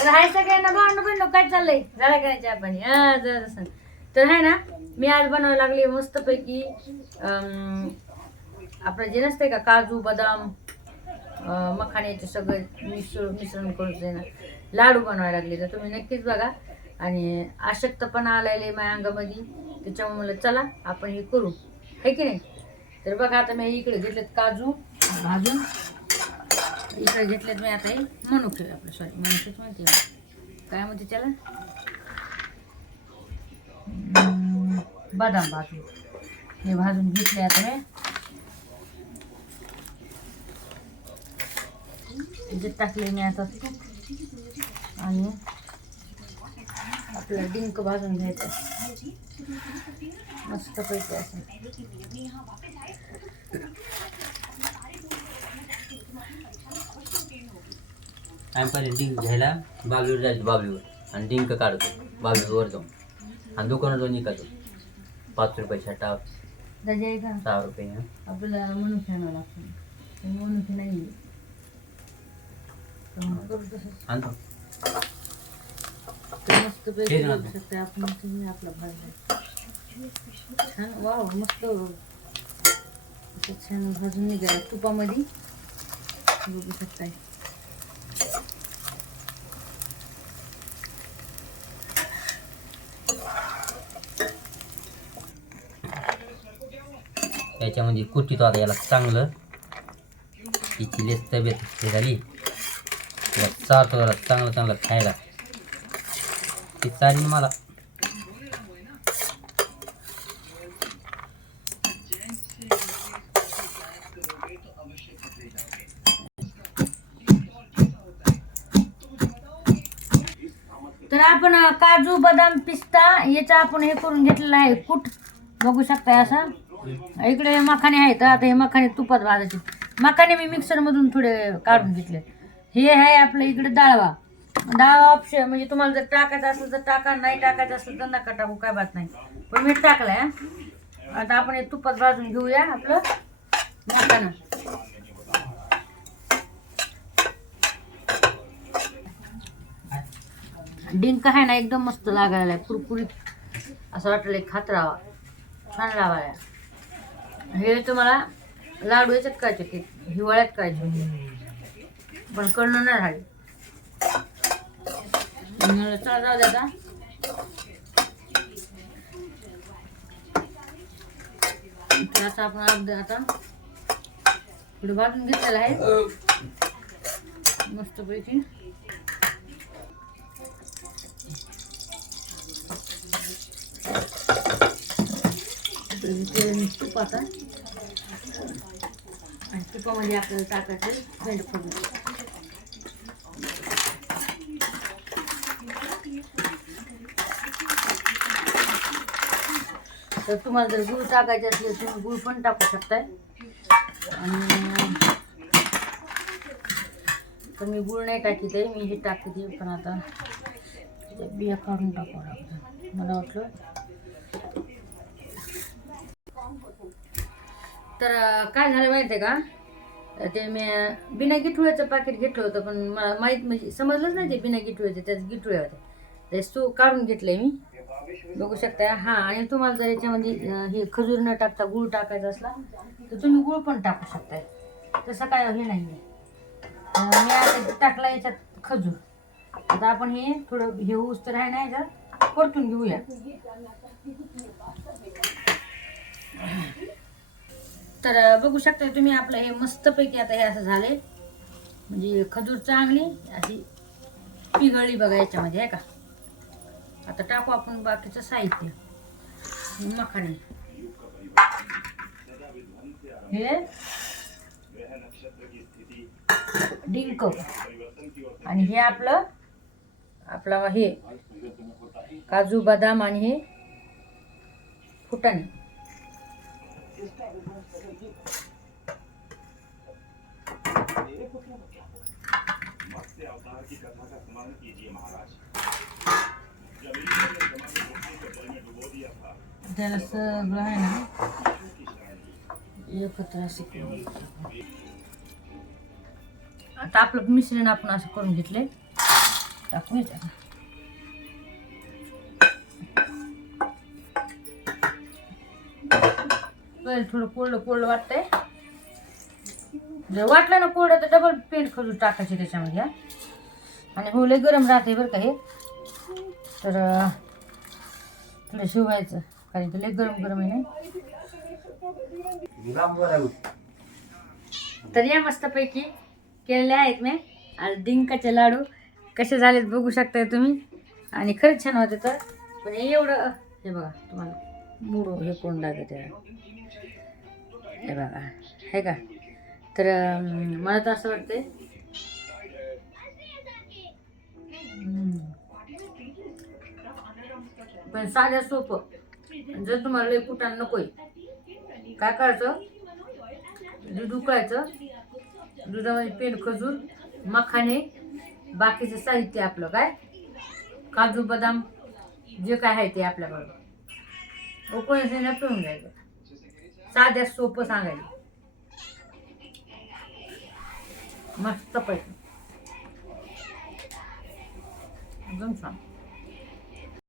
तर हाय सगळ्यांना भांडण पण काय चाललंय? झाला काय चहा पाणी हा जर तर आहे ना मी आज बनवायला लागली मस्तपैकी आपलं जे नसते का काजू बदाम मखाण्याचे सगळे मिसळ मिश्रण करून देणार ना लाडू बनवायला लागले. तर तुम्ही नक्कीच बघा. आणि अशक्तपणा आलेले माझ्या अंगामध्ये. त्याच्यामुळे म्हणलं चला आपण हे करू. आहे की नाही? तर बघा आता मी इकडे घेतलेत काजू भाजून. इकडे घेतलेत मी आता हे. मनुके आपलं सॉरी मनुकेच माहिती आहे. काय म्हणते त्याला? बदाम भाजू हे भाजून घेतले आता मी. जे टाकले मी आता. तूप आणि आपलं डिंक भाजून घ्यायचं. मस्त पैकी असं. आम्ही पहिले डिंक घ्यायला बाबलीवर जायचो बाबलीवर. आणि डिंक काढतो बाबलीवर जाऊन. आणि दुकानात जाऊन निघतो पाच रुपये छटा त्याच्या आहे का? सहा रुपये. आपल्याला लागतं. ते नाही तर मग करू तसंच. आणतो तर मस्त पैकी ना. बघू शकता आपण तुम्ही आपला भाजला छान वाव मस्त. असं छान भाजून निघाला तुपामध्ये. बघू शकताय. याच्यामध्ये कुटीतो आता याला चांगलं. हिची लेस तब्येत हे झाली. तिला चारतो जरा चांगलं चांगलं खायला. ती चालेल मला. तर आपण काजू बदाम पिस्ता याचा आपण हे करून घेतलेला आहे. कूट बघू शकताय असं. इकडे हे मखाने आहेत आता हे मखाने तुपात भाजायचे. मखाने मी मिक्सरमधून थोडे काढून घेतले. हे आहे आपलं इकडे डाळवा. डाळवा ऑप्शन म्हणजे तुम्हाला जर टाकायचं असलं तर टाका नाही टाकायचं असलं तर नका टाकू काय बात नाही. पण मी टाकलाय आता आपण हे तुपात भाजून घेऊया आपलं मखानं डिंक आहे ना एकदम मस्त लागायला आहे कुरकुरीत. असं वाटलं खात राहावा. छान लावायला हे तुम्हाला लाडू याच्यात करायचे ते हिवाळ्यात करायचे पण करणं नाही राहिले. चला जाऊ द्या आता. आपण आता. पुढे भाजून घेतलेलं आहे. मस्तपैकी. तेल तूप आता आणि तुपामध्ये आपल्याला टाकायचं भेंड फोडून तर तुम्हाला जर गूळ टाकायचे असले तुम्ही गूळ पण टाकू शकताय. आणि तर मी गूळ नाही टाकीत आहे मी हे टाकते पण आता. बिया काढून टाकावं लागतं मला वाटलं. तर काय झालं माहिती आहे का ते मी बिना गिठुळ्याचं पाकिट घेतलं होतं पण मला माहीत म्हणजे समजलंच नाही ते बिना गिठुळ्याचं त्याच गिठुळ्या होत्या. ते सू काढून घेतलंय मी. बघू शकता. हां आणि तुम्हाला जर याच्यामध्ये हे खजूर न टाकता गूळ टाकायचा असला तर तुम्ही गूळ पण टाकू शकताय. तसं काय हे नाही आहे. मी आता टाकला याच्यात खजूर. आता आपण हे थोडं हे ऊस तर आहे ना याच्यात परतून घेऊया. तर बघू शकता तुम्ही आपलं हे मस्तपैकी आता हे असं झाले म्हणजे खजूर चांगली अशी पिघळली बघा याच्यामध्ये आहे का? आता टाकू आपण बाकीचं साहित्य. मखाणे हे? डिंक. आणि हे आपलं आपलं हे काजू बदाम आणि हे फुटाणे. त्याला सगळं आहे ना एकत्र असं करून आता आपलं मिश्रण आपण असं करून घेतले टाकून त्याला. पहिले थोडं कोरडं कोरडं वाटतंय. जर वाटलं ना कोरडं तर डबल पेंट करून टाकायचे त्याच्यामध्ये आणि हो लय गरम राहते बरं का हे. तर थोडं शिवायचं कारण की लय गरम गरम आहे ना. तर या मस्तपैकी केलेले आहेत मी. आणि डिंकाचे लाडू कसे झालेत बघू शकताय तुम्ही. आणि खरंच छान होते तर. पण हे एवढं हे बघा तुम्हाला मुडू हे कोण लागत हे बघा हे का? तर मला तर असं वाटतंय पण साध्या सोपं. जर तुम्हाला लय कुटाण नकोय. काय करायचं? दूध उकळायचं. दुधामध्ये पेन खजूर मखाने बाकीचं साहित्य आपलं काय? काजू बदाम जे काय आहे ते आपल्याबरोबर. उकळून पिऊन घ्यायचं. साध्या सोपं सांगायचं. मस्त पैकी. एकदम छान